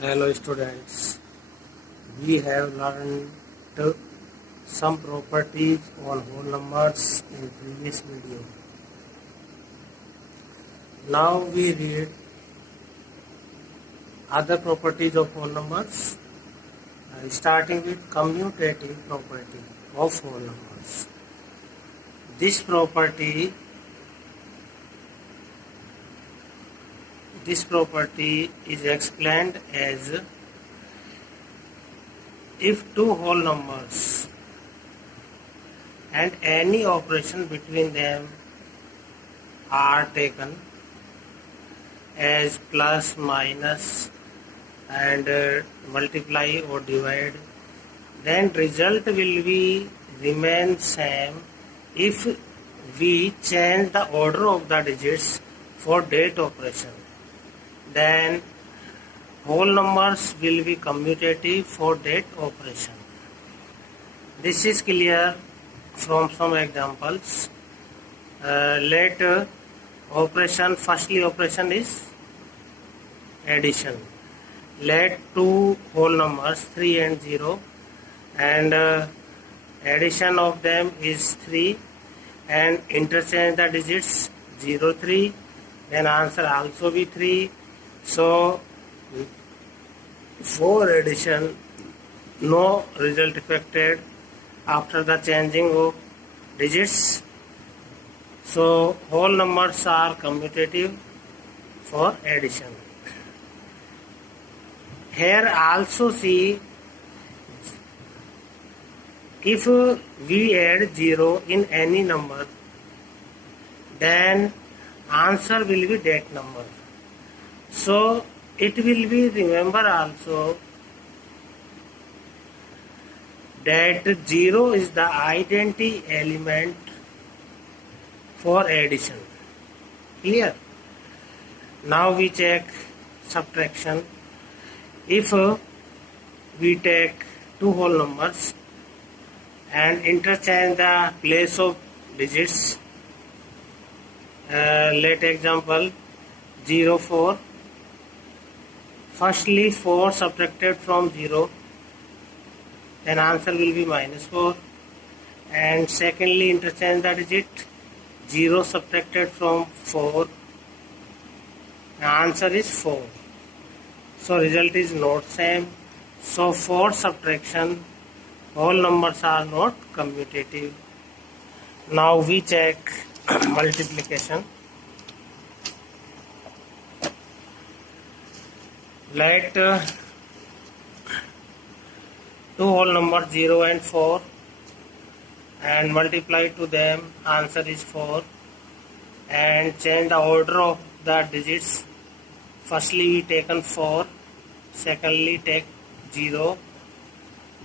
Hello students, we have learned some properties on whole numbers in previous video. Now we read other properties of whole numbers, starting with commutative property of whole numbers. This property is explained as if two whole numbers and any operation between them are taken as plus, minus and multiply or divide, then result will be remain same if we change the order of the digits for that operation. Then whole numbers will be commutative for that operation. This is clear from some examples. Let operation, firstly operation is addition. Let two whole numbers 3 and 0 and addition of them is 3 and interchange the digits 0, 3, then answer also be 3. So for addition no result affected after the changing of digits. So whole numbers are commutative for addition. Here also see, if we add 0 in any number, then answer will be that number. So it will be, remember also that 0 is the identity element for addition. Clear? Now we check subtraction. If we take two whole numbers and interchange the place of digits, let example 0, 4. Firstly 4 subtracted from 0, then answer will be minus 4. And secondly interchange the digit 0 subtracted from 4, the answer is 4. So result is not same. So for subtraction whole numbers are not commutative. Now we check multiplication. Let two whole numbers 0 and 4 and multiply to them, answer is 4, and change the order of the digits. Firstly we taken 4, secondly take 0,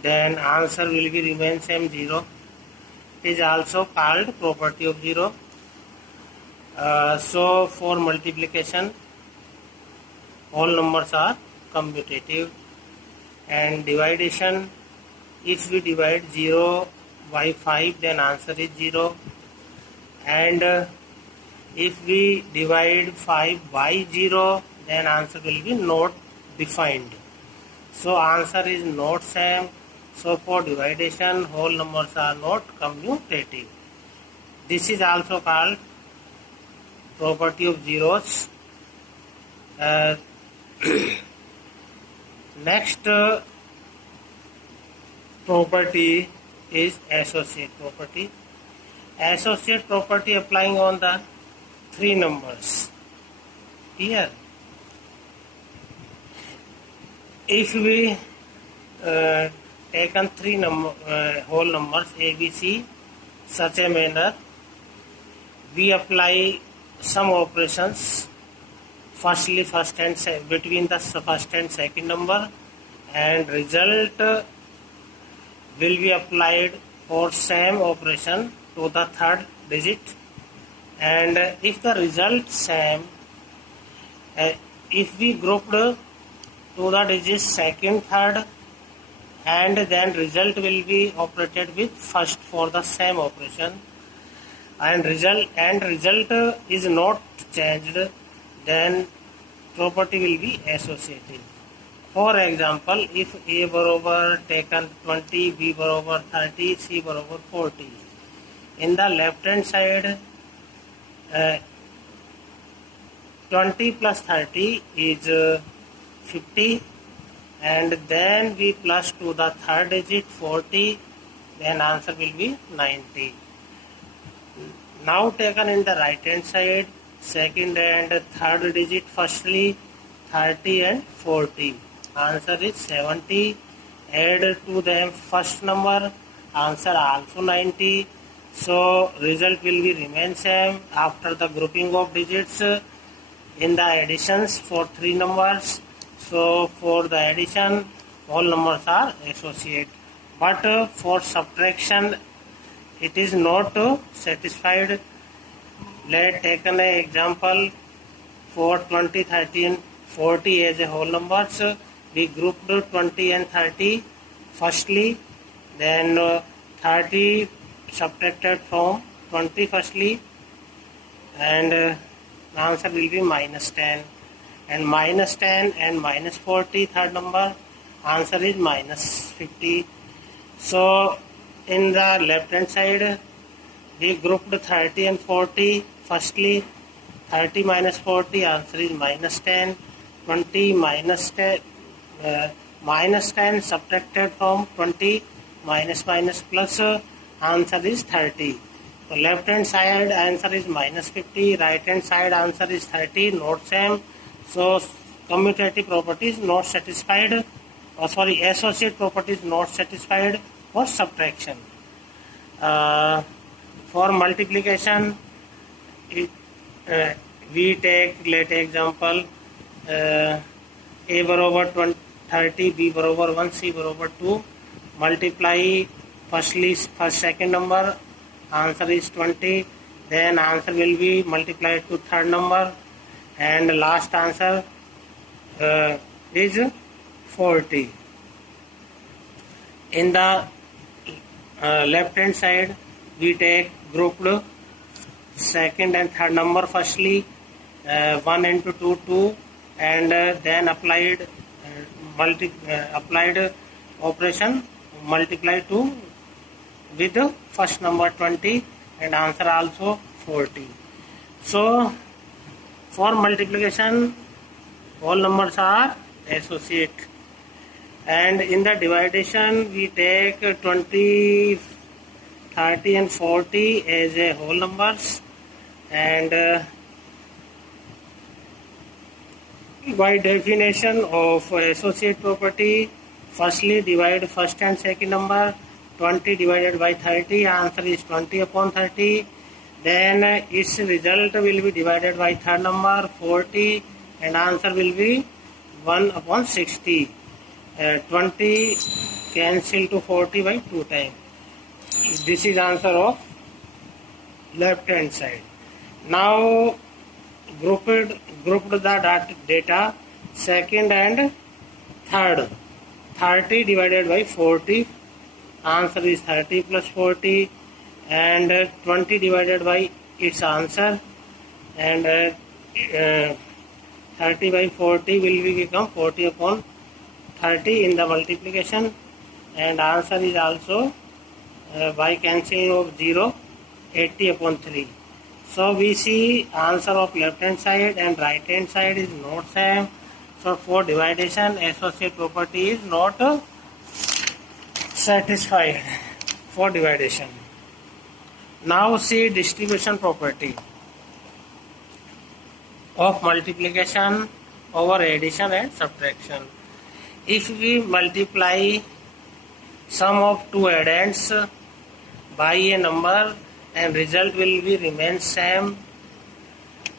then answer will be remain same 0. It is also called property of 0. So for multiplication all numbers are commutative. And division, if we divide 0 by 5, then answer is 0. And if we divide 5 by 0, then answer will be not defined. So answer is not same. So for division whole numbers are not commutative. This is also called property of zeros. Next property is associate property. Associate property applying on the three numbers. Here, if we taken three whole numbers A, B, C, such a manner, we apply some operations. Firstly, between the first and second number, and result will be applied for same operation to the third digit. And if the result same, if we grouped to the digits second, third, and then result will be operated with first for the same operation, and result is not changed, then property will be associative. For example, if A बरोबर taken 20, B बरोबर 30, C बरोबर 40. In the left hand side, 20 plus 30 is 50, and then we plus to the third digit 40, then answer will be 90. Now taken in the right hand side, second and third digit firstly 30 and 40. Answer is 70. Add to them first number, answer also 90. So result will be remain same after the grouping of digits in the additions for three numbers. So for the addition, all numbers are associate. But for subtraction, it is not satisfied. Let's take an example for 20, 30 and 40 as a whole numbers. We grouped 20 and 30 firstly, then 30 subtracted from 20 firstly, and the answer will be minus 10, and minus 10 and minus 40 third number, answer is minus 50. So in the left hand side we grouped 30 and 40 firstly, 30 minus 40, answer is minus 10, 20 minus 10, minus 10 subtracted from 20, minus minus plus, answer is 30. So left hand side answer is minus 50, right hand side answer is 30, not same. So commutative property is not satisfied, associate property is not satisfied for subtraction. For multiplication, we take, let example, A बरोबर 30, B बरोबर 1, C बरोबर 2. Multiply first second number, answer is 20. Then answer will be multiplied to third number, and last answer is 40. In the left hand side, we take grouped second and third number firstly, 1 into 2, 2, and then applied operation, multiply 2 with the first number 20, and answer also 40. So for multiplication, all numbers are associate, and in the division we take 20, 30 and 40 as a whole numbers, and by definition of associate property, firstly divide first and second number, 20 divided by 30, answer is 20 upon 30. Then its result will be divided by third number 40, and answer will be 1 upon 60. 20 cancel to 40 by 2 times. This is answer of left hand side. Now grouped the data second and third. 30 divided by 40, answer is 30 plus 40, and 20 divided by its answer, and 30 by 40 will become 40 upon 30 in the multiplication, and answer is also by cancelling of 0, 80 upon 3. So we see answer of left hand side and right hand side is not same. So for division, associate property is not satisfied for division. Now see distribution property of multiplication over addition and subtraction. If we multiply sum of two addends by a number, and result will be remain same.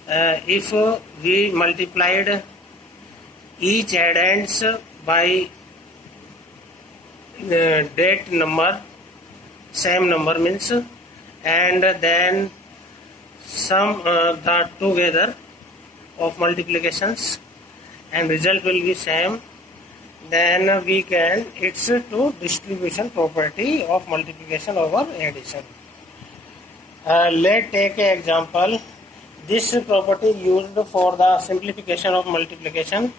If we multiplied each addends by the date number, same number means, and then sum the together of multiplications, and result will be same, then we can, it's to distribution property of multiplication over addition. Let's take an example. This property used for the simplification of multiplication.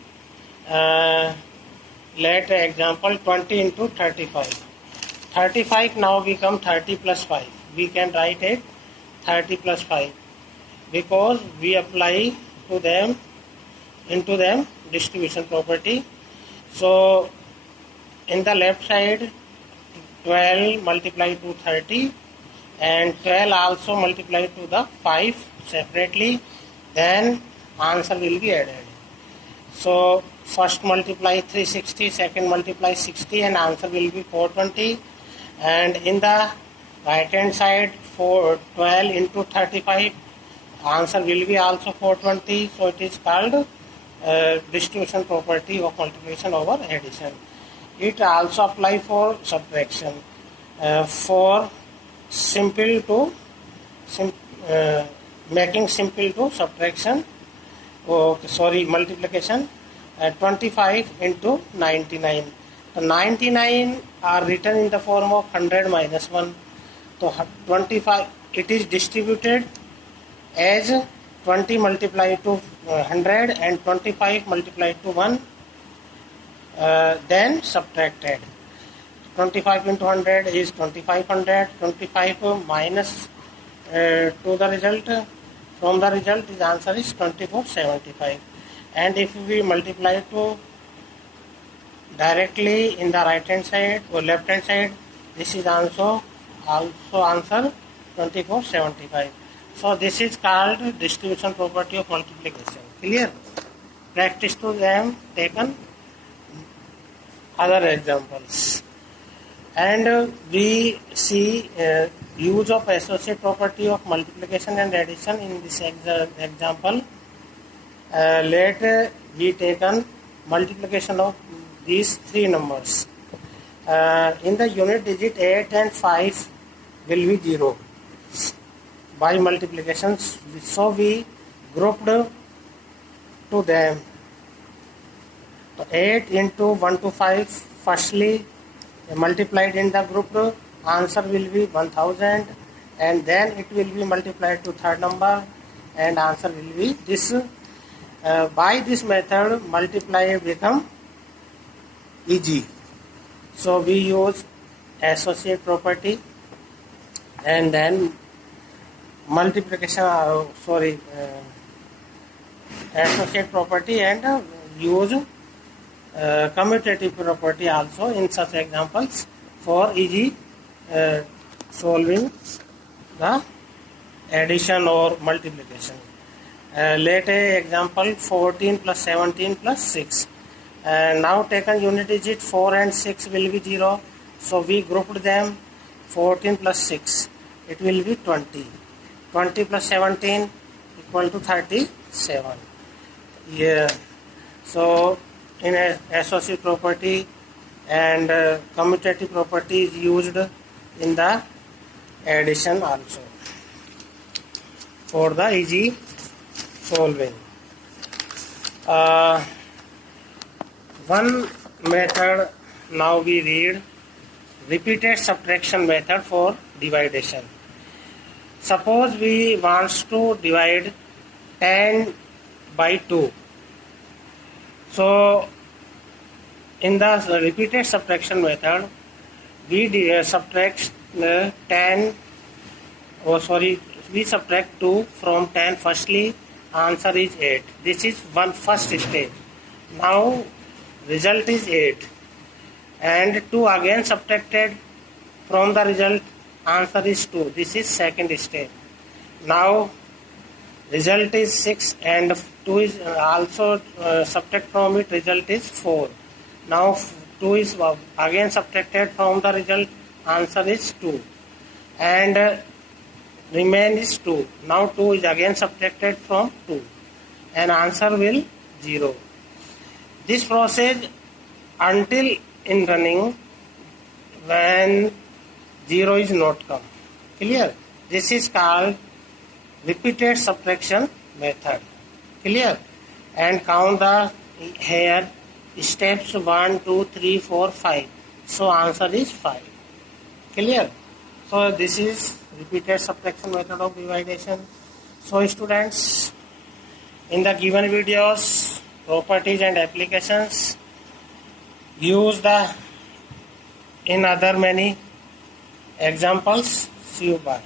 let example 20 into 35. 35 now become 30 plus 5. We can write it 30 plus 5 because we apply to them into them distribution property. So in the left side 12 multiplied to 30 and 12 also multiplied to the 5 separately, then answer will be added. So first multiply 360, second multiply 60 and answer will be 420. And in the right hand side 12 into 35 answer will be also 420. So it is called distribution property of multiplication over addition. It also apply for subtraction. For simple to making simple to subtraction, multiplication, 25 into 99. The 99 are written in the form of 100 minus 1. So 25, it is distributed as 20 multiplied to 100 and 25 multiplied to 1, then subtracted. 25 into 100 is 2500. 25 minus to the result, from the result, his answer is 2475. And if we multiply to directly in the right hand side or left hand side, this is also answer 2475. So this is called distribution property of multiplication. Clear? Practice to them taken other examples. And we see use of associate property of multiplication and addition in this example. Let we taken multiplication of these three numbers. In the unit digit 8 and 5 will be 0 by multiplications. So we grouped to them. 8 into 1 to 5 firstly multiplied in the group, answer will be 1000, and then it will be multiplied to third number and answer will be this. By this method multiply become easy. So we use associate property and then multiplication associate property and use commutative property also in such examples for easy solving the addition or multiplication. Let a example 14 plus 17 plus 6. Now taken unit digit 4 and 6 will be 0. So we grouped them. 14 plus 6, it will be 20. 20 plus 17 equal to 37. Yeah. So in a associate property and commutative property is used in the addition also for the easy solving. One method now we read, repeated subtraction method for division. Suppose we want to divide 10 by 2. So in the repeated subtraction method, we subtract we subtract 2 from 10 firstly, answer is 8. This is one first stage. Now result is 8 and 2 again subtracted from the result, answer is 2. This is second step. Now result is 6 and 2 is also subtract from it, result is 4. Now 2 is again subtracted from the result, answer is 2 and remain is 2. Now 2 is again subtracted from 2 and answer will 0. This process until in running when 0 is not come. Clear? This is called repeated subtraction method. Clear? And count the here steps 1, 2, 3, 4, 5. So answer is 5. Clear? So this is repeated subtraction method of division. So students, in the given videos, properties and applications, use the in other many examples. See you, bye.